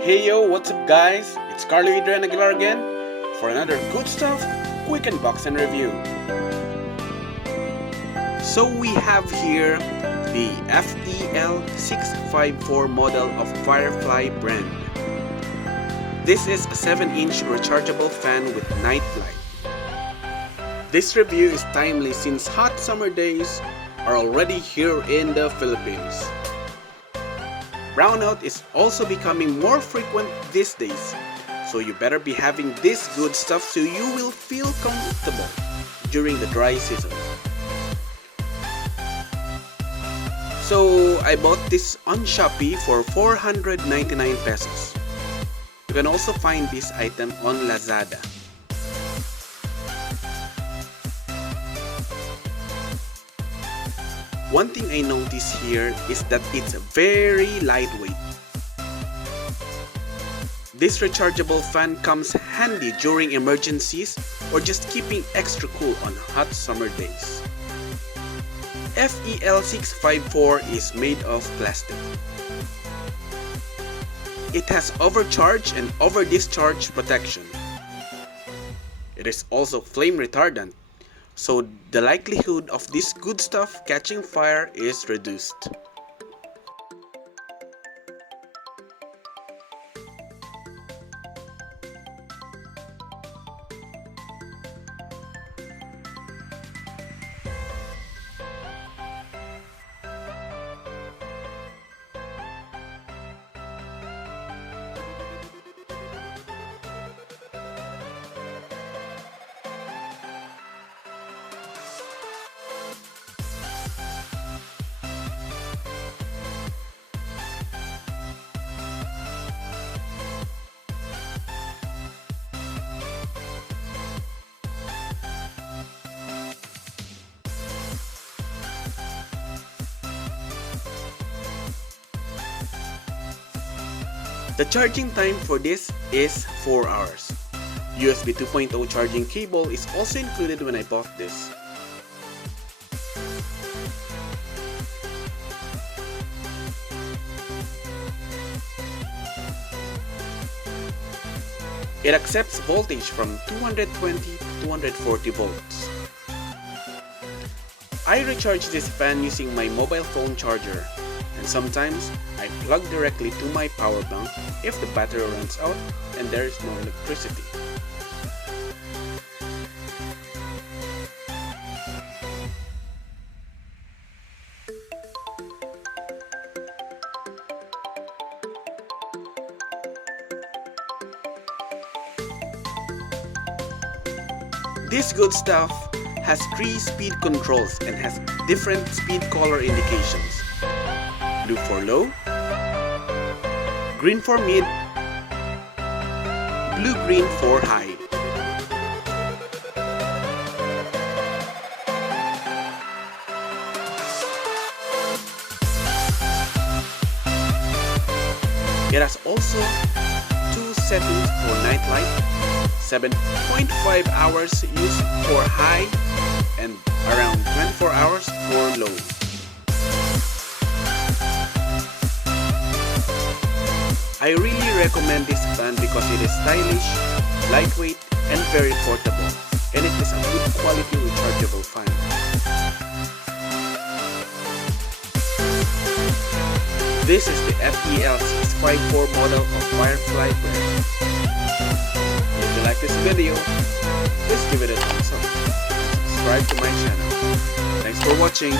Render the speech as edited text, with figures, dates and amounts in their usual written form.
Hey yo, what's up guys? It's Carlo Adrian Aguilar again for another good stuff, quick unboxing review. So we have here the FEL-654 model of Firefly brand. This is a 7-inch rechargeable fan with night light. This review is timely since hot summer days are already here in the Philippines. Brownout is also becoming more frequent these days, so you better be having this good stuff so you will feel comfortable during the dry season. So I bought this on Shopee for 499 pesos. You can also find this item on Lazada. One thing I notice here is that it's very lightweight. This rechargeable fan comes handy during emergencies or just keeping extra cool on hot summer days. FEL-654 is made of plastic. It has overcharge and over-discharge protection. It is also flame retardant, so the likelihood of this good stuff catching fire is reduced. The charging time for this is 4 hours. USB 2.0 charging cable is also included when I bought this. It accepts voltage from 220 to 240 volts. I recharge this fan using my mobile phone charger, and sometimes I plug directly to my power bank if the battery runs out and there is no electricity. This good stuff has 3 speed controls and has different speed color indications. Blue for low, green for mid, blue-green for high. It has also 2 settings for night light, 7.5 hours use for high, and around 24 hours for low. I really recommend this fan because it is stylish, lightweight, and very portable, and it is a good quality rechargeable fan. This is the FEL-654 model of Firefly brand. If you like this video, please give it a thumbs up and subscribe to my channel. Thanks for watching.